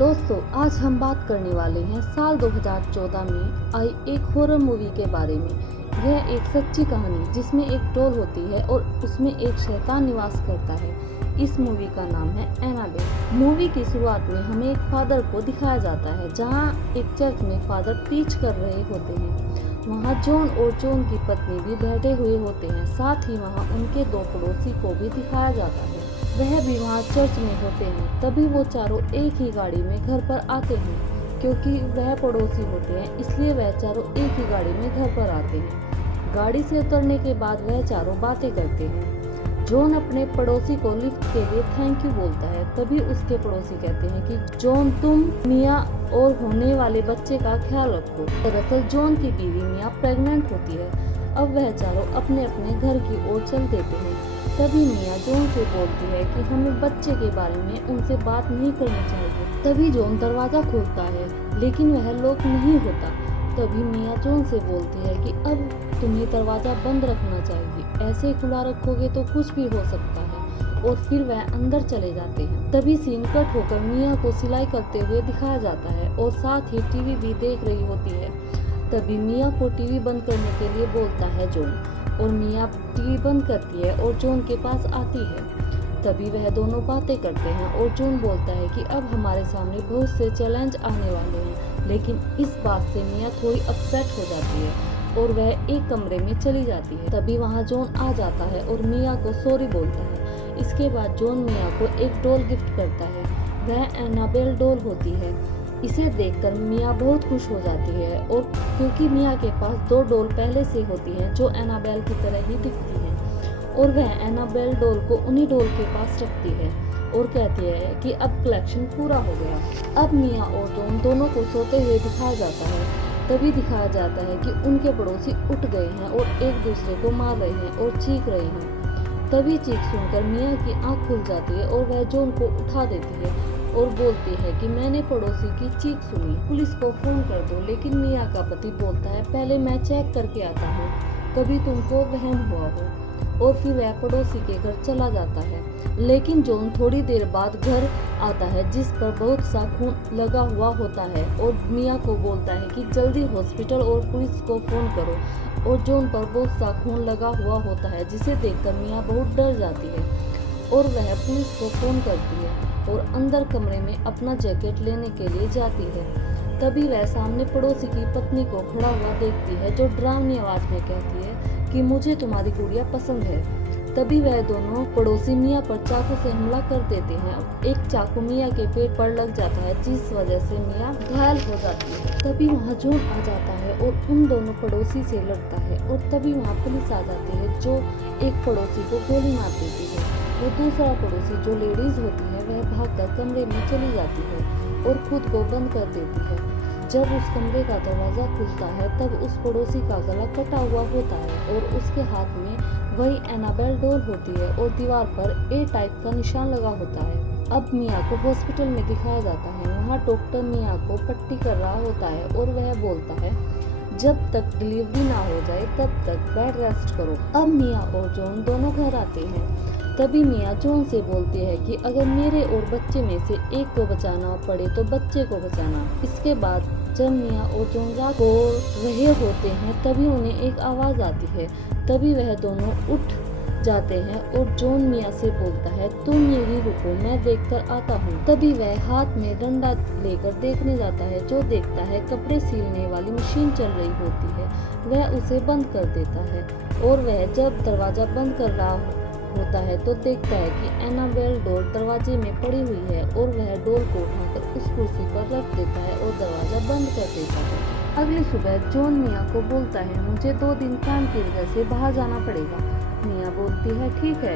दोस्तों, आज हम बात करने वाले हैं साल 2014 में आई एक हॉरर मूवी के बारे में। यह एक सच्ची कहानी जिसमें एक डॉल होती है और उसमें एक शैतान निवास करता है। इस मूवी का नाम है एनाबेल। मूवी की शुरुआत में हमें एक फादर को दिखाया जाता है जहां एक चर्च में फादर प्रीच कर रहे होते हैं। वहां जॉन और जॉन की पत्नी भी बैठे हुए होते हैं। साथ ही वहां उनके दो पड़ोसी को भी दिखाया जाता है, वह भी वहाँ चर्च में होते हैं। तभी वो चारों एक ही गाड़ी में घर पर आते हैं। क्योंकि वह पड़ोसी होते हैं इसलिए वह चारों एक ही गाड़ी में घर पर आते हैं। गाड़ी से उतरने के बाद वह चारों बातें करते हैं। जॉन अपने पड़ोसी को लिफ्ट के लिए थैंक यू बोलता है। तभी उसके पड़ोसी कहते हैं कि जॉन, तुम मिया और होने वाले बच्चे का ख्याल रखो। दरअसल जॉन की बीवी मिया प्रेग्नेंट होती है। अब वह चारों अपने अपने घर की ओर चल देते हैं। तभी मिया जॉन से बोलती है कि हमें बच्चे के बारे में उनसे बात नहीं करनी चाहिए। तभी जॉन दरवाजा खोलता है लेकिन वह लॉक नहीं होता। तभी मिया जॉन से बोलती है कि अब तुम्हें दरवाजा बंद रखना चाहिए, ऐसे खुला रखोगे तो कुछ भी हो सकता है। और फिर वह अंदर चले जाते हैं। तभी सीन कट होकर मिया को सिलाई करते हुए दिखाया जाता है और साथ ही टीवी भी देख रही होती है। तभी मिया को टीवी बंद करने के लिए बोलता है जॉन और मिया टीवी बंद करती है और जॉन के पास आती है। तभी वह दोनों बातें करते हैं और जॉन बोलता है कि अब हमारे सामने बहुत से चैलेंज आने वाले हैं। लेकिन इस बात से मिया थोड़ी अपसेट हो जाती है और वह एक कमरे में चली जाती है। तभी वहाँ जॉन आ जाता है और मिया को सॉरी बोलता है। इसके बाद जॉन मिया को एक डॉल गिफ्ट करता है। वह एनाबेल डॉल होती है। इसे देखकर मिया बहुत खुश हो जाती है और क्योंकि मिया के पास दो डॉल पहले से होती हैं जो एनाबेल की तरह ही दिखती हैं और वह एनाबेल डॉल को उन्हीं डॉल के पास रखती है और कहती है कि अब कलेक्शन पूरा हो गया। अब मिया और जॉन दोनों को सोते हुए दिखाया जाता है। तभी दिखाया जाता है कि उनके पड़ोसी उठ गए हैं और एक दूसरे को मार रहे हैं और चीख रहे हैं। तभी चीख सुनकर मिया की आंख खुल जाती है और वह जॉन को उठा देती है और बोलती है कि मैंने पड़ोसी की चीख सुनी, पुलिस को फोन कर दो। लेकिन मिया का पति बोलता है पहले मैं चेक करके आता हूँ, कभी तुमको वहम हुआ हो। और फिर वह पड़ोसी के घर चला जाता है। लेकिन जॉन थोड़ी देर बाद घर आता है जिस पर बहुत सा खून लगा हुआ होता है और मिया को बोलता है कि जल्दी हॉस्पिटल और पुलिस को फोन करो। और जॉन पर बहुत सा खून लगा हुआ होता है जिसे देखकर मिया बहुत डर जाती है और वह पुलिस को फोन करती है और अंदर कमरे में अपना जैकेट लेने के लिए जाती है। तभी वह सामने पड़ोसी की पत्नी को खड़ा हुआ देखती है जो डरावनी आवाज में कहती है कि मुझे तुम्हारी गुड़िया पसंद है। तभी वह दोनों पड़ोसी मिया पर चाकू से हमला कर देते हैं। एक चाकू मिया के पेट पर लग जाता है जिस वजह से मिया घायल हो जाती है। तभी वहाँ जॉन आ जाता है और उन दोनों पड़ोसी से लड़ता है और तभी वहाँ पुलिस आ जाती है जो एक पड़ोसी को गोली मार देती है। वो दूसरा पड़ोसी जो लेडीज होती है वह भागकर कमरे में चली जाती है और खुद को बंद कर देती है। जब उस कमरे का दरवाजा खुलता है तब उस पड़ोसी का गला कटा हुआ होता है और उसके हाथ में वही एनाबेल डॉल होती है और दीवार पर ए टाइप का निशान लगा होता है। अब मिया को हॉस्पिटल में दिखाया जाता है। वहाँ डॉक्टर मिया को पट्टी कर रहा होता है और वह बोलता है जब तक डिलीवरी ना हो जाए तब तक बेड रेस्ट करो। अब मिया और जॉन दोनों घर आते हैं। तभी मिया जॉन से बोलती है कि अगर मेरे और बच्चे में से एक को बचाना पड़े तो बच्चे को बचाना। इसके बाद जब मिया और जॉन रात को रहे होते हैं तभी उन्हें एक आवाज आती है। तभी वह दोनों उठ जाते हैं और जॉन मिया से बोलता है तुम यहीं रुको, मैं देखकर आता हूँ। तभी वह हाथ में डंडा लेकर देखने जाता है जो देखता है कपड़े सिलने वाली मशीन चल रही होती है। वह उसे बंद कर देता है और वह जब दरवाजा बंद कर रहा होता है तो देखता है कि एनाबेल डॉल दरवाजे में पड़ी हुई है और वह डॉल को उठाकर उस कुर्सी पर रख देता है और दरवाजा बंद कर देता है। अगली सुबह जॉन मिया को बोलता है मुझे 2 दिन काम की वजह से बाहर जाना पड़ेगा। मिया बोलती है ठीक है,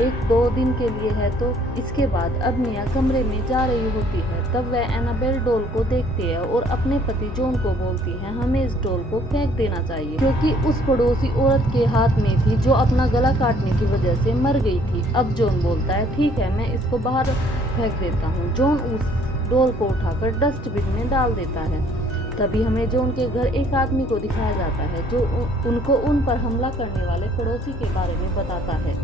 1-2 दिन के लिए है तो। इसके बाद अब मिया कमरे में जा रही होती है। तब वह एनाबेल डॉल को देखती है और अपने पति जॉन को बोलती है हमें इस डॉल को फेंक देना चाहिए क्योंकि उस पड़ोसी औरत के हाथ में थी जो अपना गला काटने की वजह से मर गई थी। अब जॉन बोलता है ठीक है, मैं इसको बाहर फेंक देता हूँ। जॉन उस डॉल को उठाकर डस्टबिन में डाल देता है। तभी हमें जॉन के घर एक आदमी को दिखाया जाता है जो उनको उन पर हमला करने वाले पड़ोसी के बारे में बताता है।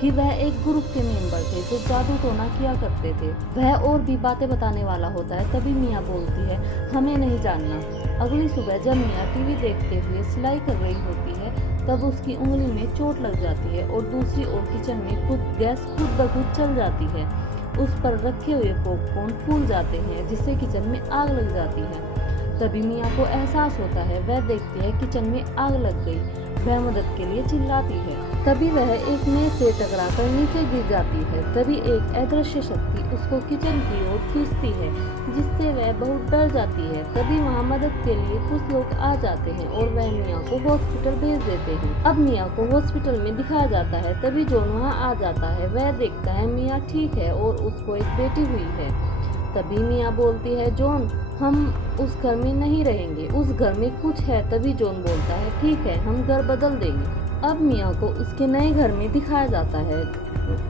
कि वह एक ग्रुप के मेंबर थे जो जादू टोना किया करते थे। वह और भी बातें बताने वाला होता है, तभी मियाँ बोलती है, हमें नहीं जानना। अगली सुबह जब मियाँ टीवी देखते हुए सिलाई कर रही होती है, तब उसकी उंगली में चोट लग जाती है और दूसरी ओर किचन में गैस खुद ब खुद चल जाती है। उस पर रखे हुए पॉपकॉर्न फूल जाते हैं, जिससे किचन में आग लग जाती है। तभी मियाँ को एहसास होता है। वह देखती है किचन में आग लग गई। वह मदद के लिए चिल्लाती है। तभी वह एक मेज से टकराकर नीचे गिर जाती है। तभी एक अदृश्य शक्ति उसको किचन की ओर खींचती है, जिससे वह बहुत डर जाती है। तभी वहाँ मदद के लिए कुछ लोग आ जाते हैं और वह मियाँ को हॉस्पिटल भेज देते हैं। अब मियाँ को हॉस्पिटल में दिखाया जाता है। तभी जॉन वहाँ आ जाता है। वह देखता है मियाँ ठीक है और उसको एक बेटी हुई है। तभी मियाँ बोलती है, जॉन हम उस घर में नहीं रहेंगे, उस घर में कुछ है। तभी जॉन बोलता है, ठीक है हम घर बदल देंगे। अब मियाँ को उसके नए घर में दिखाया जाता है,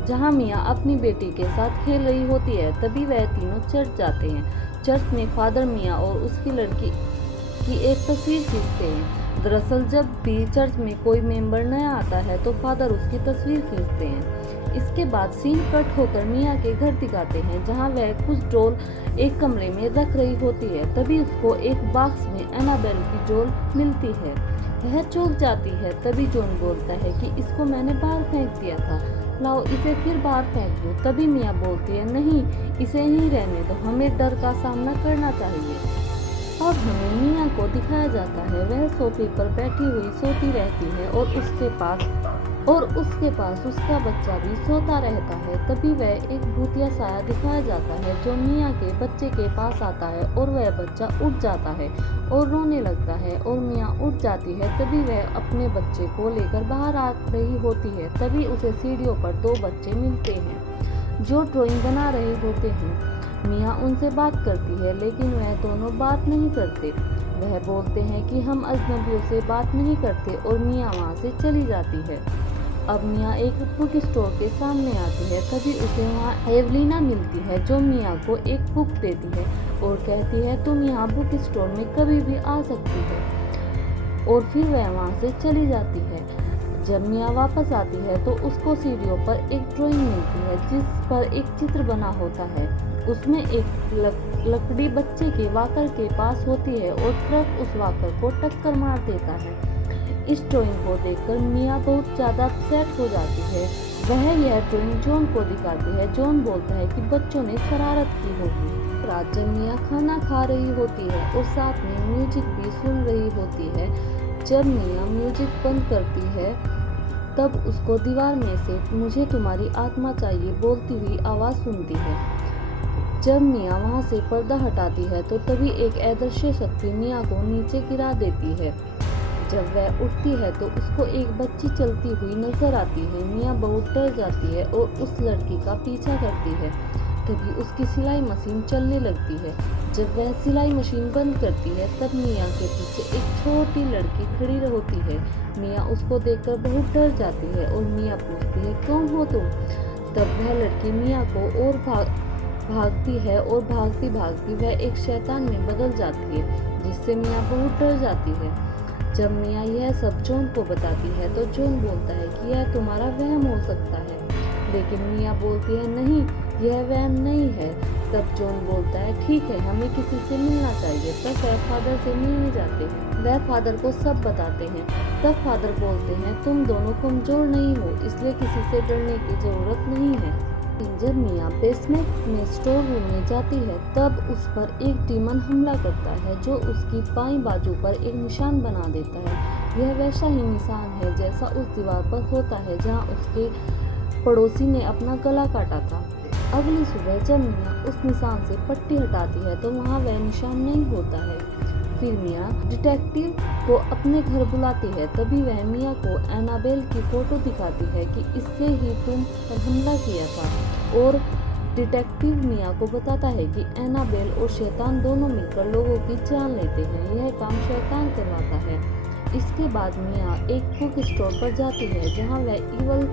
जहाँ मियाँ अपनी बेटी के साथ खेल रही होती है। तभी वह तीनों चर्च जाते हैं। चर्च में फादर मियाँ और उसकी लड़की की एक तस्वीर खींचते हैं। दरअसल जब भी चर्च में कोई मेंबर नया आता है तो फादर उसकी तस्वीर खींचते हैं। इसके बाद सीन कट होकर मियाँ के घर दिखाते हैं, जहाँ वह कुछ डॉल एक कमरे में रख रही होती है। तभी उसको एक बॉक्स में एनाबेल की डॉल मिलती है। वह चौंक जाती है। तभी जॉन बोलता है कि इसको मैंने बाहर फेंक दिया था, लाओ इसे फिर बाहर फेंक दो। तभी मियाँ बोलती है, नहीं इसे यहीं रहने दो, हमें डर का सामना करना चाहिए। अब हमें मियाँ को दिखाया जाता है। वह सोफे पर बैठी हुई सोती रहती है और उसके पास उसका बच्चा भी सोता रहता है। तभी वह एक भूतिया साया दिखाया जाता है जो मियाँ के बच्चे के पास आता है और वह बच्चा उठ जाता है और रोने लगता है और मियाँ उठ जाती है। तभी वह अपने बच्चे को लेकर बाहर आ रही होती है। तभी उसे सीढ़ियों पर दो बच्चे मिलते हैं जो ड्राइंग बना रहे होते हैं। मियाँ उनसे बात करती है, लेकिन वह दोनों बात नहीं करते। वह बोलते हैं कि हम अजनबियों से बात नहीं करते और मियाँ वहाँ से चली जाती है। अब मियाँ एक बुक स्टोर के सामने आती है। तभी उसे वहाँ एवलीना मिलती है, जो मियाँ को एक बुक देती है और कहती है, तुम यहाँ बुक स्टोर में कभी भी आ सकती है। और फिर वह वहाँ से चली जाती है। जब मियाँ वापस आती है तो उसको सीढ़ियों पर एक ड्राइंग मिलती है, जिस पर एक चित्र बना होता है। उसमें एक लकड़ी बच्चे के वाकर के पास होती है और ट्रक उस वाकर को टक्कर मार देता है। इस ड्राइंग को देखकर मियाँ बहुत ज़्यादा अपसेट हो जाती है। वह यह ड्राइंग जॉन को दिखाती है। जॉन बोलता है कि बच्चों ने शरारत की होगी। रात जब मियाँ खाना खा रही होती है और साथ में म्यूजिक भी सुन रही होती है। जब मियाँ म्यूजिक बंद करती है तब उसको दीवार में से मुझे तुम्हारी आत्मा चाहिए बोलती हुई आवाज़ सुनती है। जब मियाँ वहाँ से पर्दा हटाती है तो तभी एक अदृश्य शक्ति मियाँ को नीचे गिरा देती है। जब वह उठती है तो उसको एक बच्ची चलती हुई नजर आती है। मियाँ बहुत डर जाती है और उस लड़की का पीछा करती है। तभी उसकी सिलाई मशीन चलने लगती है। जब वह सिलाई मशीन बंद करती है तब मियाँ के पीछे एक छोटी लड़की खड़ी होती है। मियाँ उसको देखकर बहुत डर जाती है और मियाँ पूछती है, कौन हो तुम? तब वह लड़की मियाँ को और भागती है और भागती भागती वह एक शैतान में बदल जाती है, जिससे मियाँ बहुत डर जाती है। जब मियाँ यह सब जॉन को बताती है तो जॉन बोलता है कि यह तुम्हारा वहम हो सकता है, लेकिन मियाँ बोलती है, नहीं यह वहम नहीं है। तब जॉन बोलता है, ठीक है हमें किसी से मिलना चाहिए। तब वह फादर से मिलने जाते हैं। वह फादर को सब बताते हैं। तब फादर बोलते हैं, तुम दोनों कमजोर नहीं हो, इसलिए किसी से डरने की जरूरत नहीं है। जब मियाँ बेसमेंट में स्टोर रूम में जाती है तब उस पर एक डीमन हमला करता है, जो उसकी बाईं बाजू पर एक निशान बना देता है। यह वैसा ही निशान है जैसा उस दीवार पर होता है जहाँ उसके पड़ोसी ने अपना गला काटा था। अगली सुबह जब मियाँ उस निशान से पट्टी हटाती है तो वहाँ वह निशान नहीं होता है। फिर मियाँ डिटेक्टिव को अपने घर बुलाती है। तभी वह मियाँ को एनाबेल की फोटो दिखाती है कि इससे ही तुम पर हमला किया था। और डिटेक्टिव मियाँ को बताता है कि एनाबेल और शैतान दोनों मिलकर लोगों की जान लेते हैं। यह काम शैतान करवाता है। इसके बाद मियाँ एक बुक स्टोर पर जाती है, जहाँ वह इवल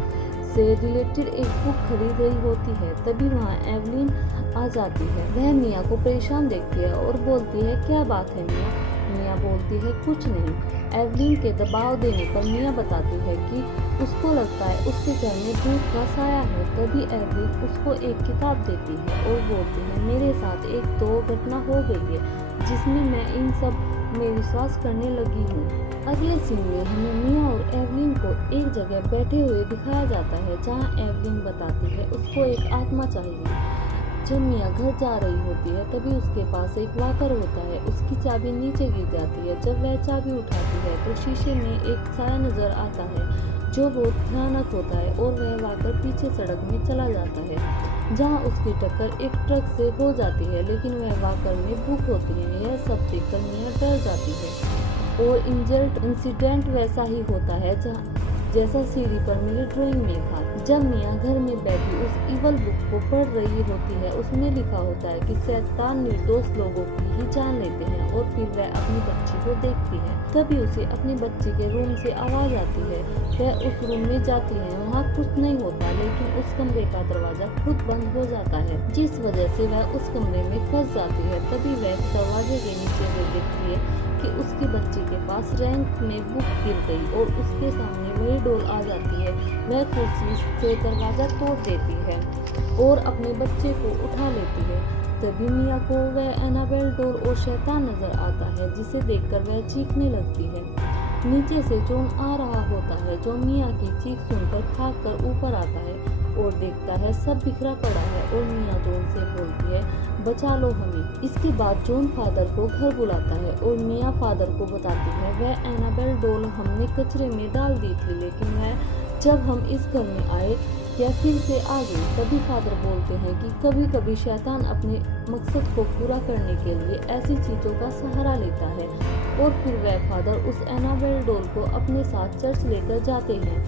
से रिलेटेड एक बुक खरीद रही होती है। तभी वहाँ एवलिन आ जाती है। वह मियाँ को परेशान देखती है और बोलती है, क्या बात है मियाँ? मियाँ बोलती है, कुछ नहीं। एवलिन के दबाव देने पर मियाँ बताती है कि उसको लगता है उसके घर में भूत का साया है। तभी एवलिन उसको एक किताब देती है और बोलती है, मेरे साथ एक तो घटना हो गई है जिसमें मैं इन सब में विश्वास करने लगी हूँ। अगले सीन में हमें मिया और एवलिन को एक जगह बैठे हुए दिखाया जाता है जहाँ एवलिन बताती है उसको एक आत्मा चाहिए। जब मिया घर जा रही होती है तभी उसके पास एक वॉकर होता है। उसकी चाबी नीचे गिर जाती है। जब वह चाबी उठाती है तो शीशे में एक साया नजर आता है जो बहुत भयानक होता है और वह वॉकर पीछे सड़क में चला जाता है जहां उसकी टक्कर एक ट्रक से हो जाती है, लेकिन वह वॉकर में भूख होती है। यह सब देखकर मिया डर जाती है और इंसिडेंट वैसा ही होता है जैसा सीढ़ी पर मेरी ड्राइंग में था। जब मिया घर में बैठी उस इवल बुक को पढ़ रही होती है, उसमें लिखा होता है कि शैतान निर्दोष लोगों की ही जान लेते हैं। और फिर वह अपनी बच्ची को देखती है। तभी उसे अपनी बच्ची के रूम से आवाज आती है। वह उस रूम में जाती है। वहाँ कुछ नहीं होता, लेकिन उस कमरे का दरवाजा खुद बंद हो जाता है, जिस वजह से वह उस कमरे में फंस जाती है। तभी वह दरवाजे के नीचे से देखती है कि उसकी बच्ची के पास रैंक में बुक गिर गई और उसके सामने मेरी डॉल आ जाती है। वह कुर्सी से दरवाजा तोड़ देती है और अपने बच्चे को उठा लेती है। तभी मिया को वह एनाबेल डॉल और शैतान नजर आता है, जिसे देखकर वह चीखने लगती है। नीचे से जॉन आ रहा होता है, जो मिया की चीख सुनकर भागकर ऊपर आता है और देखता है सब बिखरा पड़ा है और मिया जॉन से बोलती है, बचा लो हमें। इसके बाद जॉन फादर को घर बुलाता है और मिया फादर को बताती है वह एनाबेल डॉल हमने कचरे में डाल दी थी, लेकिन वह जब हम इस घर में आए या फिर से आ गई। तभी फादर बोलते हैं कि कभी कभी शैतान अपने मकसद को पूरा करने के लिए ऐसी चीज़ों का सहारा लेता है। और फिर वह फादर उस एनाबेल डॉल को अपने साथ चर्च लेकर जाते हैं।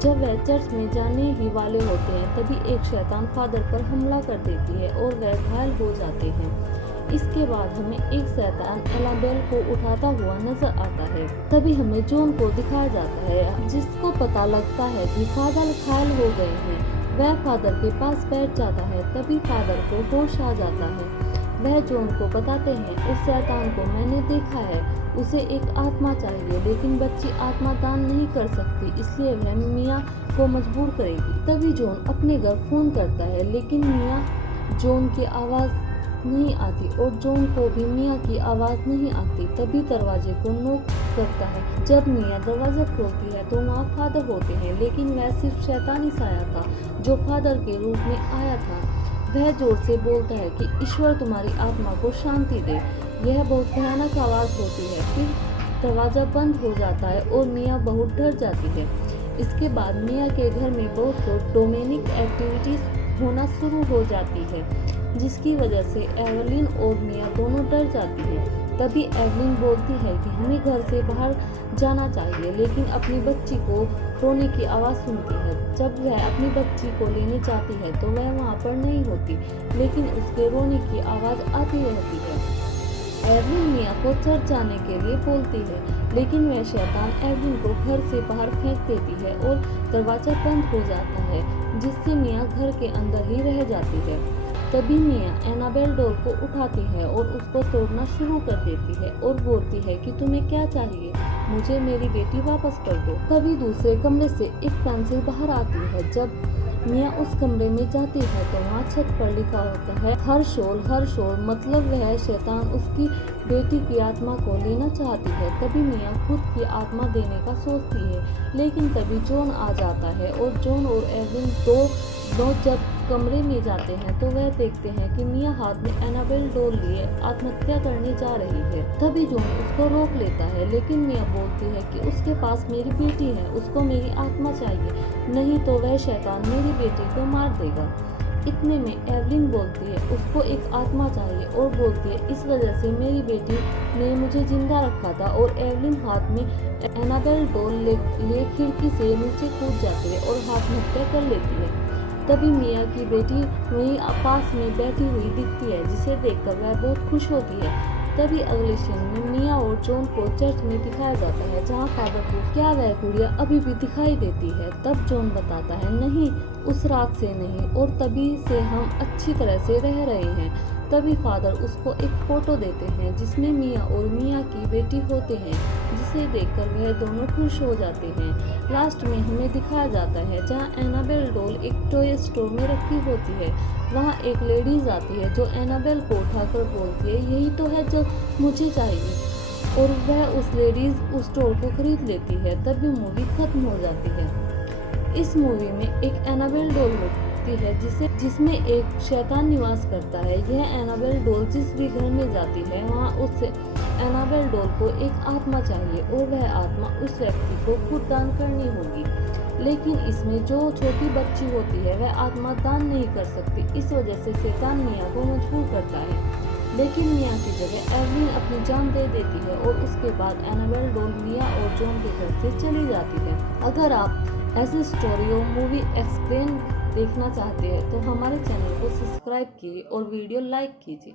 जब वह चर्च में जाने ही वाले होते हैं तभी एक शैतान फादर पर हमला कर देती है और वह घायल हो जाते हैं। इसके बाद हमें एक शैतान एनाबेल को उठाता हुआ नजर आता है। तभी हमें जॉन को दिखाया जाता है, जिसको पता लगता है कि फादर घायल हो गए हैं। वह फादर के पास बैठ जाता है। तभी फादर को होश आ जाता है। वह जॉन को बताते हैं, उस शैतान को मैंने देखा है, उसे एक आत्मा चाहिए, लेकिन बच्ची आत्मा दान नहीं कर सकती, इसलिए वह मिया को मजबूर करेगी। तभी जॉन अपने घर फोन करता है, लेकिन मिया जॉन की आवाज़ नहीं आती और जॉन को भी मिया की आवाज़ नहीं आती। तभी दरवाजे को नॉक करता है। जब मिया दरवाज़ा खोलती है तो वहाँ फादर होते हैं, लेकिन वह सिर्फ शैतानी साया था जो फादर के रूप में आया था। वह जोर से बोलता है कि ईश्वर तुम्हारी आत्मा को शांति दे। यह बहुत भयानक आवाज़ होती है। फिर दरवाज़ा बंद हो जाता है और मिया बहुत डर जाती है। इसके बाद मिया के घर में बहुत डोमेनिक एक्टिविटीज़ होना शुरू हो जाती है, जिसकी वजह से एवलिन और मिया दोनों डर जाती है। तभी एवलिन बोलती है कि हमें घर से बाहर जाना चाहिए, लेकिन अपनी बच्ची को रोने की आवाज़ सुनती है। जब वह अपनी बच्ची को लेने जाती है तो वह वहाँ पर नहीं होती, लेकिन उसके रोने की आवाज़ आती रहती है। एवलिन मिया को चर्च जाने के लिए बोलती है, लेकिन वह शैतान एवलिन को घर से बाहर फेंक देती है और दरवाज़ा बंद हो जाता है, जिससे मिया घर के अंदर ही रह जाती है। तभी मिया एनाबेल डॉल को उठाती है और उसको तोड़ना शुरू कर देती है और बोलती है कि तुम्हें क्या चाहिए, मुझे मेरी बेटी वापस कर दो। तभी दूसरे कमरे से एक पेंसिल बाहर आती है। जब मिया उस कमरे में जाती है तो वहाँ छत पर लिखा होता है हर शोल, मतलब वह शैतान उसकी बेटी की आत्मा को लेना चाहती है। तभी मिया खुद की आत्मा देने का सोचती है, लेकिन तभी जॉन आ जाता है और जॉन और एवलिन दोनों जब कमरे में जाते हैं तो वह देखते हैं कि मिया हाथ में एनाबेल डॉल लिए आत्महत्या करने जा रही है। तभी जॉन उसको रोक लेता है, लेकिन मिया बोलती है कि उसके पास मेरी बेटी है, उसको मेरी आत्मा चाहिए, नहीं तो वह शैतान मेरी बेटी को मार देगा। इतने में एवलिन बोलती है उसको एक आत्मा चाहिए और बोलती है इस वजह से मेरी बेटी ने मुझे जिंदा रखा था। और एवलिन हाथ में एनाबेल डॉल लिए खिड़की से नीचे कूद जाती है और आत्महत्या कर लेती है। तभी मिया की बेटी वहीं पास में बैठी हुई दिखती है, जिसे देखकर वह बहुत खुश होती है। तभी अगले सीन में मिया और जॉन को चर्च में दिखाया जाता है, जहाँ फादर को क्या वह गुड़िया अभी भी दिखाई देती है। तब जॉन बताता है नहीं, उस रात से नहीं, और तभी से हम अच्छी तरह से रह रहे हैं। तभी फादर उसको एक फोटो देते हैं जिसमें मिया और मिया की बेटी होते हैं, जिसे देखकर वह दोनों खुश हो जाते हैं। लास्ट में हमें दिखाया जाता है जहाँ एनाबेल डॉल एक टॉय स्टोर में रखी होती है। वहाँ एक लेडीज आती है जो एनाबेल को उठाकर बोलती है, यही तो है जो मुझे चाहिए, और वह उस लेडीज उस डॉल को खरीद लेती है। तभी मूवी खत्म हो जाती है। इस मूवी में एक एनाबेल डॉल होती है जिसमें एक शैतान निवास करता है। यह एनाबेल डॉल जिस भी घर में जाती है वहाँ उस एनाबेल डॉल को एक आत्मा चाहिए और वह आत्मा उस व्यक्ति को खुद दान करनी होगी। लेकिन इसमें जो छोटी बच्ची होती है वह आत्मा दान नहीं कर सकती। इस वजह से शैतान मिया को मजबूर करता है, लेकिन मिया की जगह एवलिन अपनी जान दे देती है और उसके बाद एनाबेल डॉल मिया और जॉन के घर से चली जाती है। अगर आप ऐसी स्टोरी और मूवी एक्सप्लेन देखना चाहते हैं तो हमारे चैनल को सब्सक्राइब कीजिए और वीडियो लाइक कीजिए।